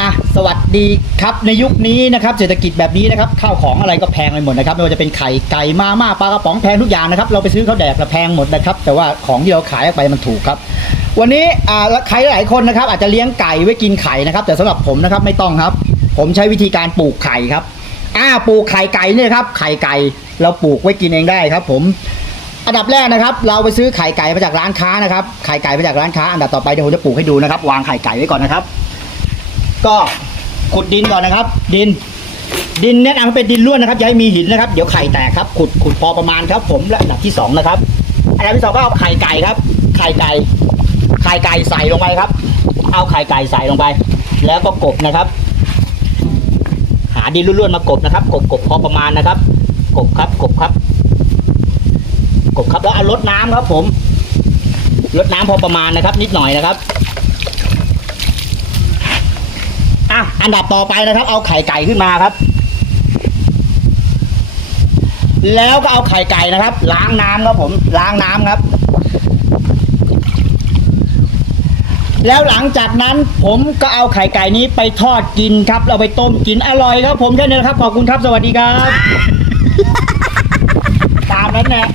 อะสวัสดีครับในยุคนี้นะครับเศรษฐกิจแบบนี้นะครับข้าวของอะไรก็แพงไปหมดนะครับไม่ว่าจะเป็นไข่ไก่มาม่าปลากระป๋องแพงทุกอย่างนะครับเราไปซื้อเขาแดกละแพงหมดนะครับแต่ว่าของที่เราขายออกไปมันถูกครับ วันนี้อ่าใครหลายคนนะครับอาจจะเลี้ยงไก่ไว้กินไข่นะครับแต่สำหรับผมนะครับไม่ต้องครับ ผมใช้วิธีการปลูกไข่ครับอ่าปลูกไข่ไก่เนี่ยครับไข่ไก่เราปลูกไว้กินเองได้ครับ ผมอันดับแรกนะครับ เราไปซื้อไข่ไก่มาจากร้านค้านะครับไข่ไก่มาจากร้านค้า อันดับต่อไปเดี๋ยวผมจะปลูกให้ดูนะครับ วางไข่ไก่ไว้ก่อนนะครับ ก็ขุดดินก่อนนะครับ ดิน ดินแนะนำให้เป็นดินร่วนนะครับอย่าให้มีหินนะครับ เดี๋ยวไข่แตกครับ ขุดขุดพอประมาณครับ ผมและอันดับที่สองนะครับอันดับที่สองก็เอาไข่ไก่ครับ ไข่ไก่ไข่ไก่ใส่ลงไปครับ เอาไข่ไก่ใส่ลงไป แล้วก็กบนะครับ หาดินร่วนๆมากบนะครับ กบกบพอประมาณนะครับ กบครับ กบครับ กบครับแล้วเอารดน้ำครับ ผมรดน้ำพอประมาณนะครับ นิดหน่อยนะครับ อ่ะอันดับต่อไปนะครับ เอาไข่ไก่ขึ้นมาครับ แล้วก็เอาไข่ไก่นะครับ ล้างน้ำครับผมล้างน้ำครับ แล้วหลังจากนั้นผมก็เอาไข่ไก่นี้ไปทอดกินครับ เราไปต้มกินอร่อยครับ ผมแค่นี้นะครับขอบคุณครับสวัสดีครับ ตามนั้นแหละ